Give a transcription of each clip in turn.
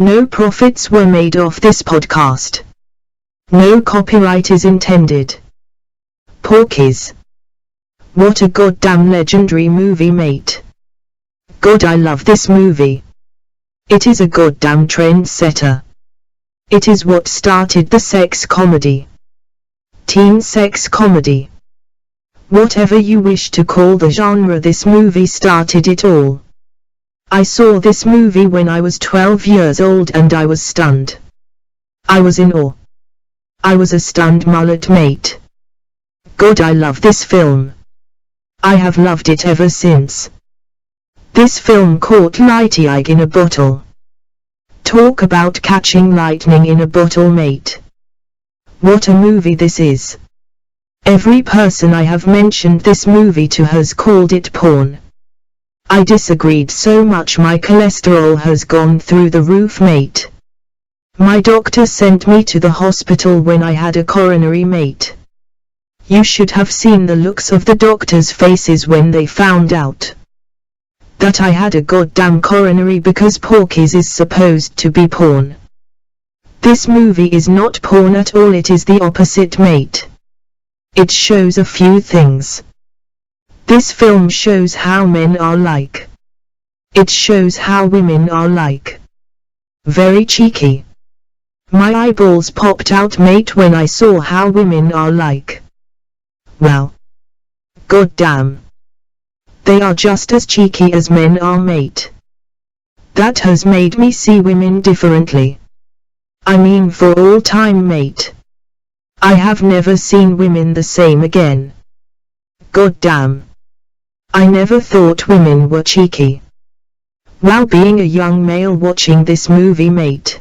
No profits were made off this podcast. No copyright is intended. Porky's. What a goddamn legendary movie, mate. God, I love this movie. It is a goddamn trendsetter. It is what started the sex comedy. Teen sex comedy. Whatever you wish to call the genre, this movie started it all. I saw this movie when I was 12 years old and I was stunned. I was in awe. I was a stunned mullet, mate. God, I love this film. I have loved it ever since. This film caught lightning in a bottle. Talk about catching lightning in a bottle, mate. What a movie this is. Every person I have mentioned this movie to has called it porn. I disagreed so much my cholesterol has gone through the roof, mate. My doctor sent me to the hospital when I had a coronary, mate. You should have seen the looks of the doctors' faces when they found out that I had a goddamn coronary, because Porky's is supposed to be porn. This movie is not porn at all, it is the opposite, mate. It shows a few things. This film shows how men are like. It shows how women are like. Very cheeky. My eyeballs popped out, mate, when I saw how women are like. Well, goddamn. They are just as cheeky as men are, mate. That has made me see women differently. I mean, for all time, mate. I have never seen women the same again. Goddamn. I never thought women were cheeky. While being a young male watching this movie, mate,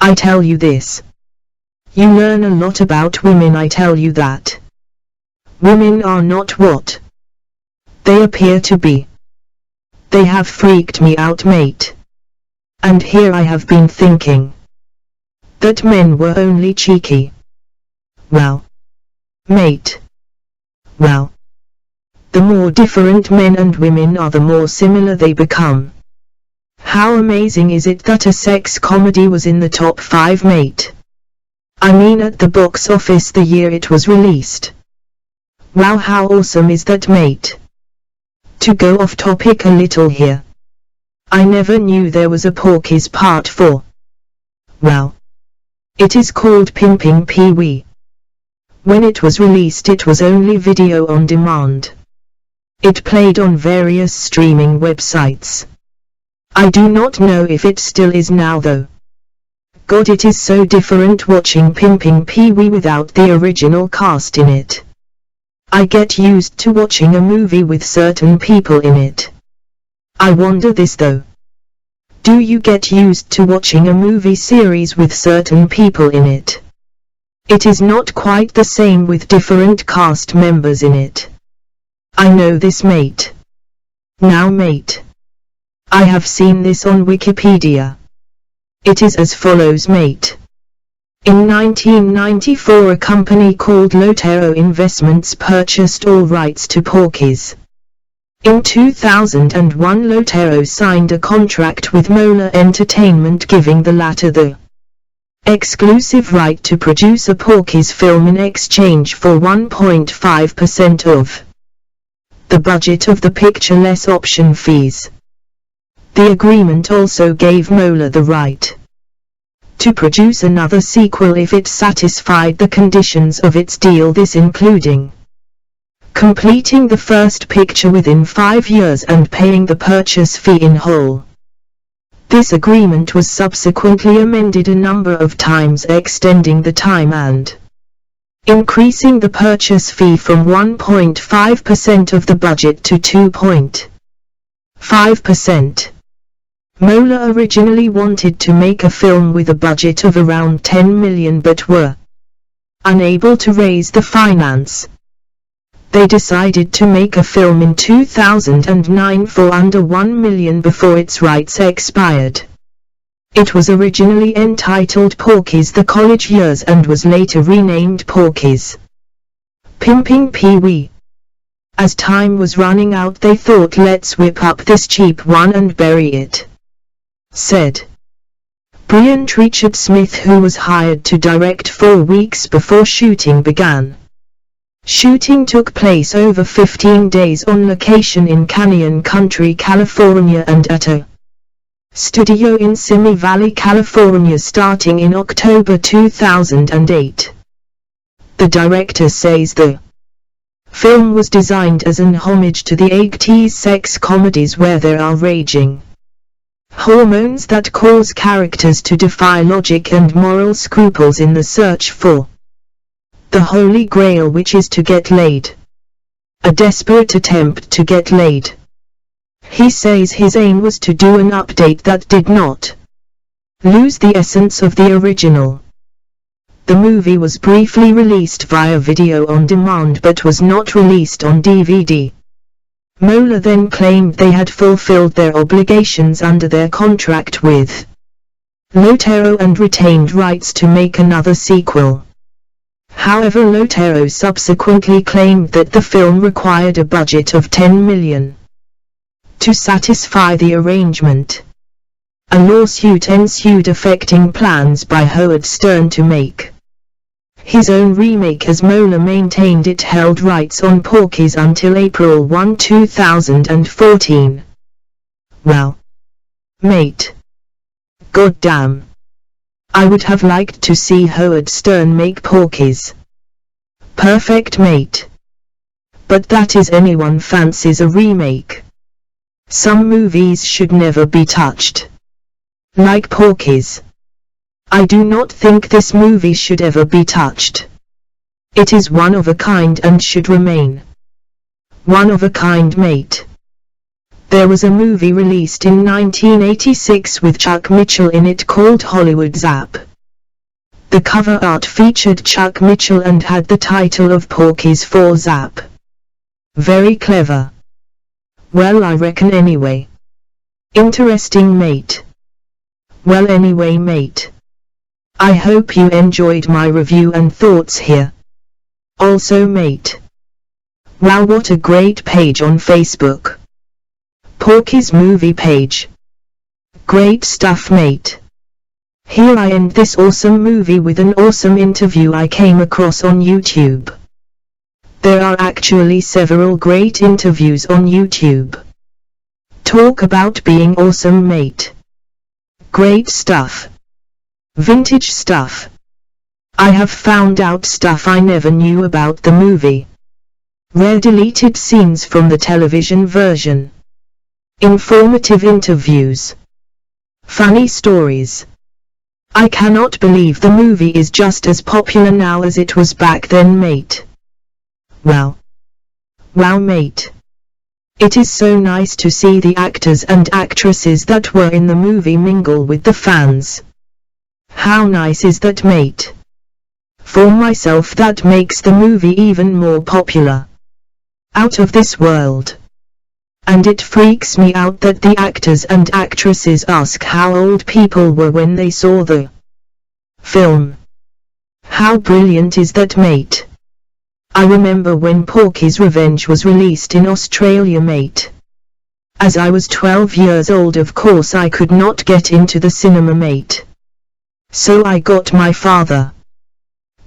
I tell you this. You learn a lot about women, I tell you that. Women are not what they appear to be. They have freaked me out, mate. And here I have been thinking that men were only cheeky. Well, mate. Well, the more different men and women are, the more similar they become. How amazing is it that a sex comedy was in the top 5, mate? I mean, at the box office the year it was released. Wow, how awesome is that, mate? To go off topic a little here, I never knew there was a Porky's Part 4. Well, it is called Pimpin' Pee-wee. When it was released it was only video on demand. It played on various streaming websites. I do not know if it still is now though. God, it is so different watching Pimpin' Pee-wee without the original cast in it. I get used to watching a movie with certain people in it. I wonder this though. Do you get used to watching a movie series with certain people in it? It is not quite the same with different cast members in it. I know this, mate. Now, mate, I have seen this on Wikipedia. It is as follows, mate. In 1994 a company called Lotero Investments purchased all rights to Porky's. In 2001 Lotero signed a contract with Mola Entertainment, giving the latter the exclusive right to produce a Porky's film in exchange for 1.5% of the budget of the picture less option fees. The agreement also gave Mola the right to produce another sequel if it satisfied the conditions of its deal, this including completing the first picture within 5 years and paying the purchase fee in whole. This agreement was subsequently amended a number of times, extending the time and increasing the purchase fee from 1.5% of the budget to 2.5%. Mola originally wanted to make a film with a budget of around 10 million but were unable to raise the finance. They decided to make a film in 2009 for under 1 million before its rights expired. It was originally entitled Porky's The College Years and was later renamed Porky's Pimpin' Pee-wee. As time was running out they thought, let's whip up this cheap one and bury it, said Brilliant Richard Smith, who was hired to direct 4 weeks before shooting began. Shooting took place over 15 days on location in Canyon Country, California and at a studio in Simi Valley, California starting in October 2008. The director says the film was designed as an homage to the 80s sex comedies where there are raging hormones that cause characters to defy logic and moral scruples in the search for the Holy Grail, which is to get laid. A desperate attempt to get laid. He says his aim was to do an update that did not lose the essence of the original. The movie was briefly released via video on demand but was not released on DVD. Mola then claimed they had fulfilled their obligations under their contract with Lotero and retained rights to make another sequel. However, Lotero subsequently claimed that the film required a budget of $10 million to satisfy the arrangement. A lawsuit ensued affecting plans by Howard Stern to make his own remake, as Mola maintained it held rights on Porky's until April 1, 2014. Well, mate. Goddamn. I would have liked to see Howard Stern make Porky's perfect, mate. But that is anyone fancies a remake. Some movies should never be touched. Like Porky's. I do not think this movie should ever be touched. It is one of a kind and should remain one of a kind, mate. There was a movie released in 1986 with Chuck Mitchell in it called Hollywood Zap. The cover art featured Chuck Mitchell and had the title of Porky's for Zap. Very clever. Well, I reckon anyway. Interesting, mate. Well, anyway, mate. I hope you enjoyed my review and thoughts here. Also, mate. Wow, what a great page on Facebook. Porky's movie page. Great stuff, mate. Here I end this awesome movie with an awesome interview I came across on YouTube. There are actually several great interviews on YouTube. Talk about being awesome, mate. Great stuff. Vintage stuff. I have found out stuff I never knew about the movie. Rare deleted scenes from the television version. Informative interviews. Funny stories. I cannot believe the movie is just as popular now as it was back then, mate. Wow. Wow, mate. It is so nice to see the actors and actresses that were in the movie mingle with the fans. How nice is that, mate? For myself, that makes the movie even more popular. Out of this world. And it freaks me out that the actors and actresses ask how old people were when they saw the film. How brilliant is that, mate? I remember when Porky's Revenge was released in Australia, mate. As I was 12 years old, of course I could not get into the cinema, mate. So I got my father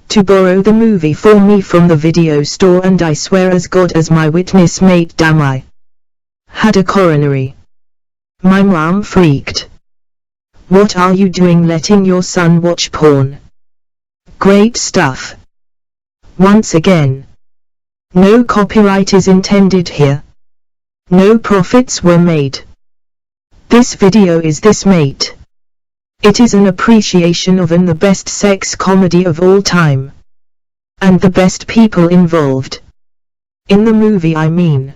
to borrow the movie for me from the video store, and I swear as God as my witness, mate, damn, I had a coronary. My mom freaked. What are you doing letting your son watch porn? Great stuff. Once again. No copyright is intended here. No profits were made. This video is this, mate. It is an appreciation of the best sex comedy of all time. And the best people involved. In the movie, I mean.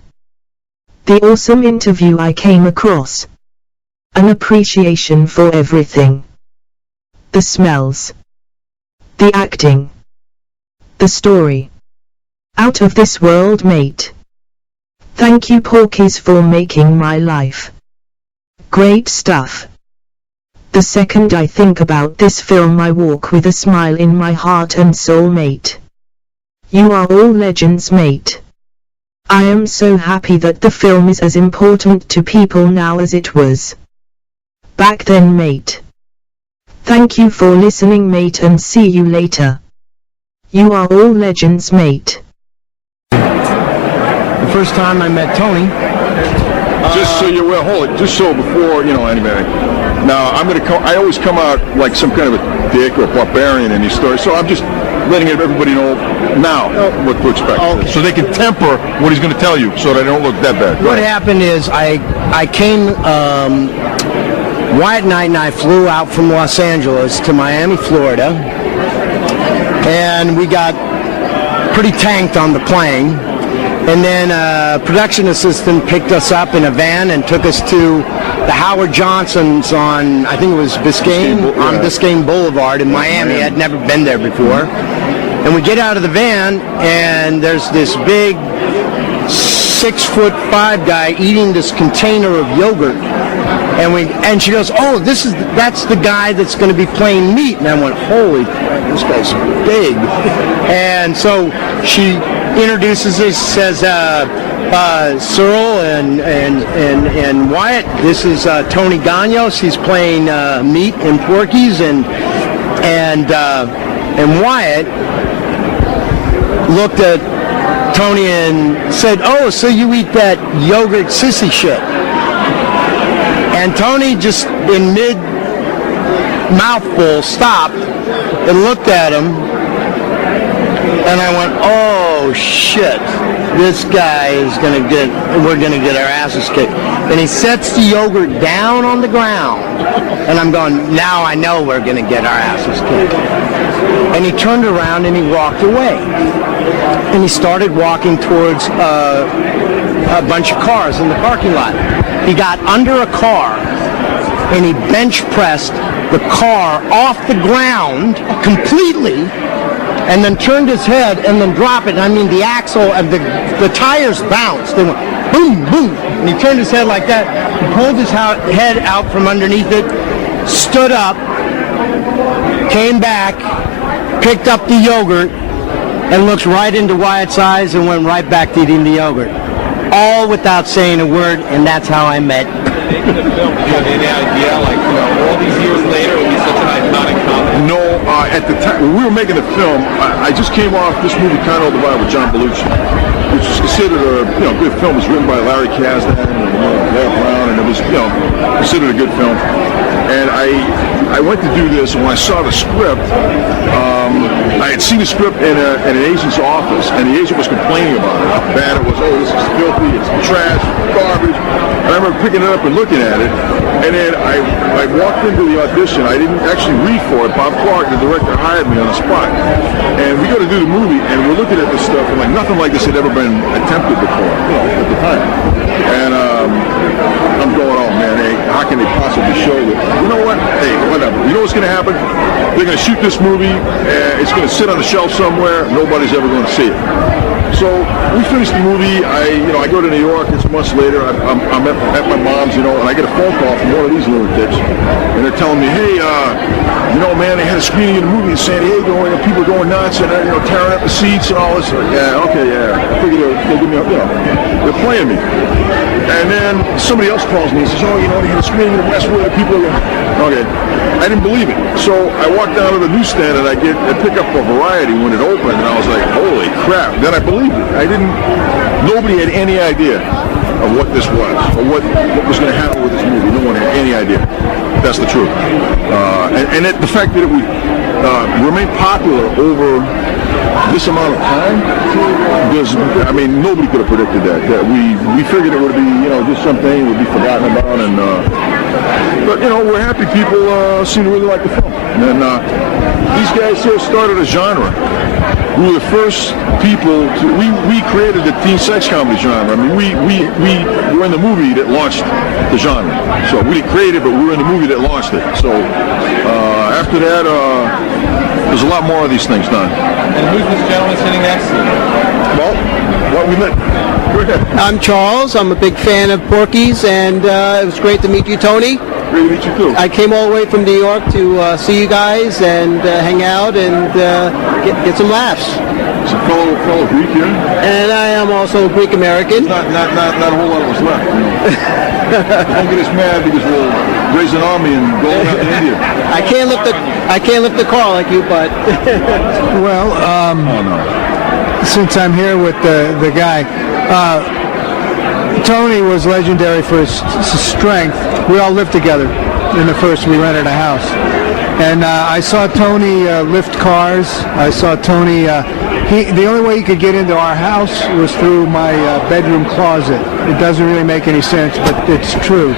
The awesome interview I came across. An appreciation for everything. The smells. The acting. The story. Out of this world, mate. Thank you, Porky's, for making my life. Great stuff. The second I think about this film, I walk with a smile in my heart and soul, mate. You are all legends, mate. I am so happy that the film is as important to people now as it was back then, mate. Thank you for listening, mate, and see you later. You are all legends, mate. The first time I met Tony. Just so you're aware, hold it, just so before, anybody. Now, I always come out like some kind of a dick or barbarian in these stories, so I'm just letting everybody know now what to expect. Okay. So they can temper what he's going to tell you so that I don't look that bad. What happened is I came, Wyatt Knight and I flew out from Los Angeles to Miami, Florida, and we got pretty tanked on the plane. And then a production assistant picked us up in a van and took us to the Howard Johnson's on, I think it was Biscayne Boulevard in Miami. I'd never been there before. And we get out of the van, and there's this big 6'5" guy eating this container of yogurt. And she goes, "Oh, that's the guy that's going to be playing Meat." And I went, "Holy crap, this guy's big." And so she introduces us, says, "Cyril and Wyatt, this is Tony Gagnos. He's playing Meat in Porky's." And Wyatt looked at Tony and said, "Oh, so you eat that yogurt sissy shit?" And Tony just in mid-mouthful stopped and looked at him, and I went, "Oh shit, this guy we're gonna get our asses kicked." And he sets the yogurt down on the ground, and I'm going, now I know we're gonna get our asses kicked. And he turned around and he walked away, and he started walking towards a bunch of cars in the parking lot. He got under a car and he bench pressed the car off the ground completely, and then turned his head and then dropped it. I mean, the axle and the tires bounced. They went boom, boom. And he turned his head like that. He pulled his head out from underneath it, stood up, came back, picked up the yogurt, and looked right into Wyatt's eyes and went right back to eating the yogurt. All without saying a word, and that's how I met. Do you have any idea, all these years later, it would be such an iconic comedy? No, at the time, when we were making the film, I just came off this movie, Conrad the Divide, with John Belushi, which was considered a good film. It was written by Larry Kasdan and Blair Brown, and it was considered a good film. And I went to do this, and when I saw the script, I had seen the script in an agent's office, and the agent was complaining about it, how bad it was. "Oh, this is filthy, it's trash, garbage." And I remember picking it up and looking at it, and then I walked into the audition. I didn't actually read for it. Bob Clark, the director, hired me on the spot. And we go to do the movie, and we're looking at this stuff, and nothing like this had ever been attempted before, at the time. And I'm going, "Oh man, hey, how can they possibly show that?" You know what? Hey, whatever. You know what's going to happen? They're going to shoot this movie, and it's going to sit on a shelf somewhere. Nobody's ever going to see it. So we finished the movie. I go to New York. It's months later. I'm at my mom's, and I get a phone call from one of these lunatics, and they're telling me, "Hey, man, they had a screening of the movie in San Diego, and people are going nuts, and they're tearing up the seats and all this." Yeah, okay, yeah. I figured they'll give me, they're playing me. And then somebody else calls me and says, "Oh, they had a screening in Westwood, and people are okay." I didn't believe it. So I walked down to the newsstand, and I pick up a Variety when it opened, and I was like, "Holy crap." Then I believed it. Nobody had any idea of what this was, or what was going to happen with this movie. No one had any idea. That's the truth. And the fact that it would remain popular over this amount of time, because nobody could have predicted that. We figured it would be just something would be forgotten about, and but we're happy people seem to really like the film. And these guys here started a genre. We were the first people we created the teen sex comedy genre. We were in the movie that launched the genre. So we didn't create it, but we were in the movie that launched it. So after that, there's a lot more of these things done. And who's this gentleman sitting next to you? Well, what we met. Go ahead. I'm Charles. I'm a big fan of Porky's, and it was great to meet you, Tony. Great to meet you too. I came all the way from New York to see you guys and hang out and get some laughs. It's a fellow Greek here. And I am also Greek American. Not a whole lot of us left. Don't get us mad because we'll raise an army and go out to India. I can't lift the car like you, but Well, Oh no. since I'm here with the guy, Tony was legendary for his strength. We all lived together in the first. We rented a house, and I saw Tony lift cars. I saw Tony. The only way he could get into our house was through my bedroom closet. It doesn't really make any sense, but it's true.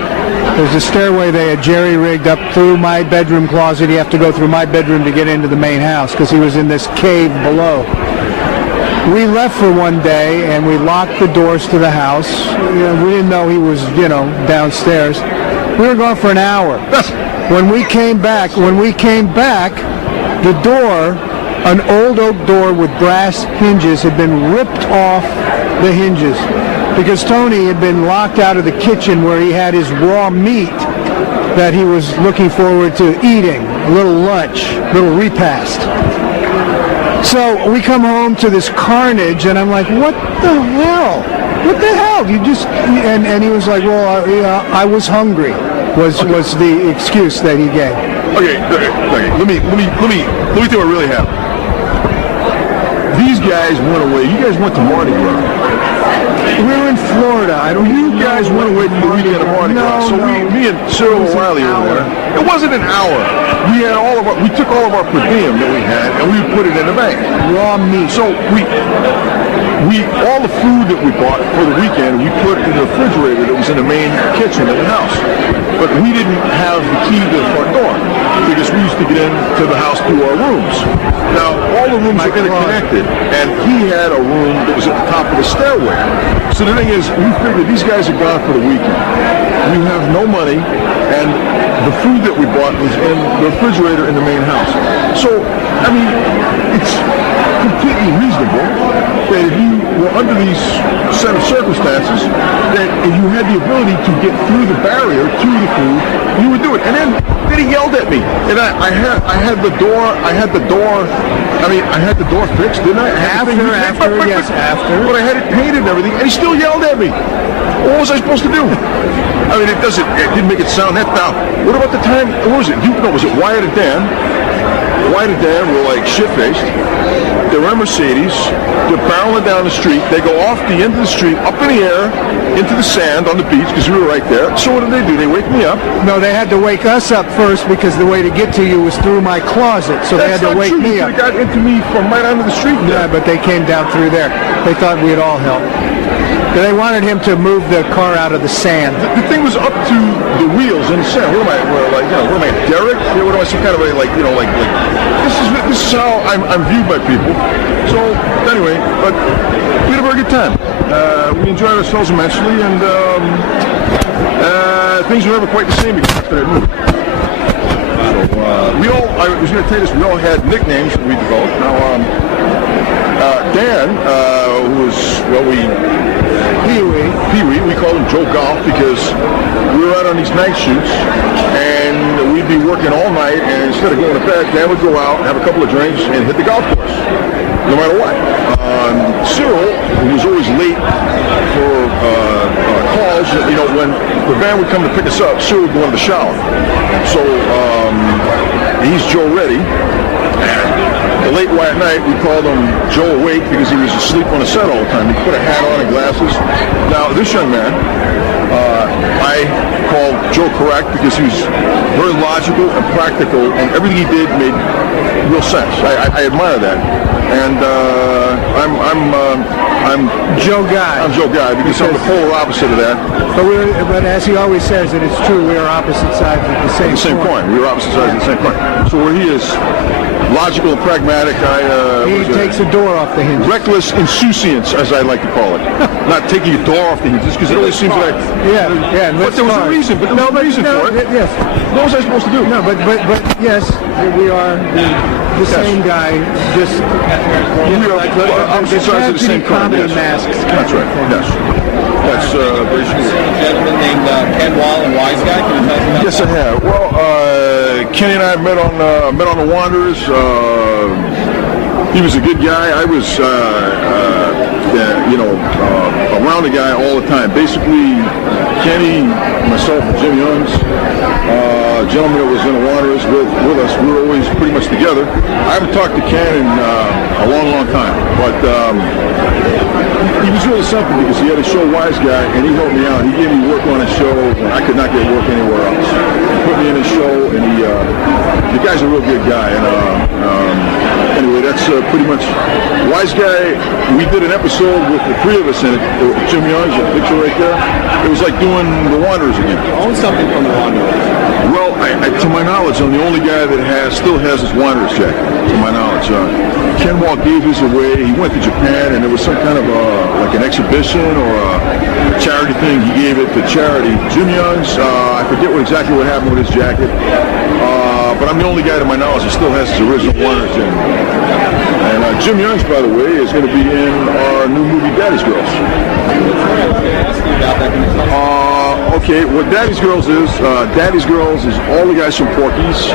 There's a stairway they had jerry-rigged up through my bedroom closet. You have to go through my bedroom to get into the main house because he was in this cave below. We left for one day and we locked the doors to the house. We didn't know he was, downstairs. We were gone for an hour. When we came back, the door, an old oak door with brass hinges, had been ripped off the hinges because Tony had been locked out of the kitchen where he had his raw meat that he was looking forward to eating, a little lunch, a little repast. So we come home to this carnage, and I'm like, what the hell? What the hell? You just, and he was like, well, I was hungry, was the excuse that he gave. Okay. Let me tell you what really happened. These guys went away. You guys went to Mardi Gras. We were in Florida. You guys went away for the weekend at Mardi Gras. So me and Cyril O'Reilly over there. It wasn't an hour. We took all of our per diem that we had and we put it in the bank. Raw meat. So all the food that we bought for the weekend, we put in the refrigerator that was in the main kitchen of the house. But we didn't have the key to the front door because we used to get into the house through our rooms. Now, all the rooms are interconnected, and he had a room that was at the top of the stairway. So the thing is, we figured these guys are gone for the weekend. We have no money, and the food that we bought was in the refrigerator in the main house. So, I mean, it's completely reasonable that if you were under these set of circumstances, that if you had the ability to get through the barrier to the food, you would do it. And then he yelled at me, and I had the door fixed, didn't I? After. But I had it painted and everything, and he still yelled at me. What was I supposed to do? I mean, it didn't make it sound that loud. What about the time? What was it? Was it Wyatt and Dan? Wyatt and Dan were like shit-faced. They're in Mercedes. They're barreling down the street. They go off the end of the street, up in the air, into the sand on the beach because we were right there. So what did? They wake me up. No, they had to wake us up first because the way to get to you was through my closet. So they had to wake me up. They got into me from right onto the street. Yeah, but they came down through there. They thought we'd all help. They wanted him to move the car out of the sand. The thing was up to the wheels in the sand. What am I, Derek? What am I, some kind of this is how I'm viewed by people. So anyway, but we had a very good time. We enjoyed ourselves immensely, and things were never quite the same after that movie. So I was going to tell you this. We all had nicknames that we developed. Now, Dan, who was Pee-wee. We called him Joe Golf because we were out on these night shoots and we'd be working all night, and instead of going to bed, Dan would go out, have a couple of drinks, and hit the golf course, no matter what. Cyril, who was always late for calls, when the van would come to pick us up, Cyril would go in the shower. So he's Joe Ready. The late white night, we called him Joe Awake because he was asleep on the set all the time. He put a hat on and glasses. Now, this young man, I called Joe Correct because he was very logical and practical, and everything he did made real sense. I admire that. And I'm Joe Guy. I'm Joe Guy because I'm the polar opposite of that. But as he always says, that it's true, we are opposite sides of the same coin. We are opposite sides of the same coin. So where he is logical and pragmatic, he takes the door off the hinges. Reckless insouciance, as I like to call it. Not taking your door off the hinges because it always seems like but there was a reason. But there was a reason for it. Yes. What was I supposed to do? No, but yes, we are the same guy. Just opposite sides of the same coin. Comedy masks. That's right. Yes. That's very true. A gentleman named Ken Wall and Wise Guy. Can you tell us about Yes, I have. Well, Kenny and I met on the Wanderers. He was a good guy. I was, around the guy all the time. Basically, Kenny myself and Jim Youngs, gentleman that was in the Wanderers with us, we were always pretty much together. I haven't talked to Ken in a long time, but he was really something because he had a show Wise Guy, and he helped me out. He gave me work on his show when I could not get work anywhere else. He put me in his show, and the guy's a real good guy. And anyway, that's pretty much Wise Guy. We did an episode with the three of us in it. Jim Youngs, the picture right there. It was like doing the Wanderers again. You own something from the Wanderers. Well, to my knowledge, I'm the only guy that still has his Wanderers jacket. To my knowledge, Ken Wall gave his away. He went to Japan, and there was some kind of like an exhibition or a charity thing. He gave it to charity. Jim Youngs, I forget exactly what happened with his jacket, but I'm the only guy to my knowledge that still has his original Wanderers jacket. And Jim Youngs, by the way, is going to be in our new movie, Daddy's Girls. Okay, what Daddy's Girls is all the guys from Porky's,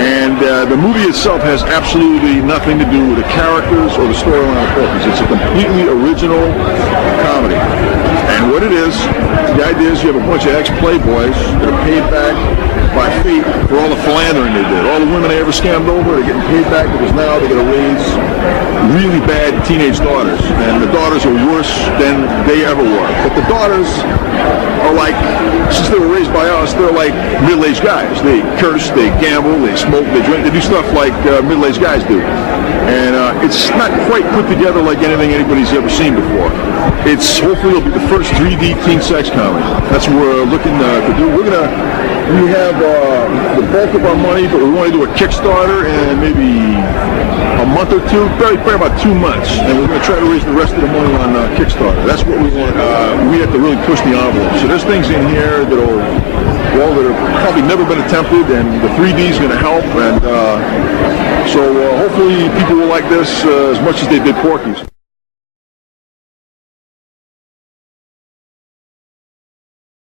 and the movie itself has absolutely nothing to do with the characters or the storyline of Porky's. It's a completely original comedy. And what it is, the idea is you have a bunch of ex-playboys that are paid back by fate for all the philandering they did. All the women they ever scammed over, they're getting paid back because now they're going to raise really bad teenage daughters. And the daughters are worse than they ever were. But the daughters are like, since they were raised by us, they're like middle-aged guys. They curse, they gamble, they smoke, they drink, they do stuff like middle-aged guys do. And it's not quite put together like anything anybody's ever seen before. It's hopefully it'll be the first 3D teen sex comedy. That's what we're looking to do. We have the bulk of our money, but we want to do a Kickstarter and maybe a month or two, probably about 2 months, and we're going to try to raise the rest of the money on Kickstarter. That's what we want. We have to really push the envelope. So there's things in here that have probably never been attempted, and the 3D is going to help. And so hopefully people will like this as much as they did Porky's.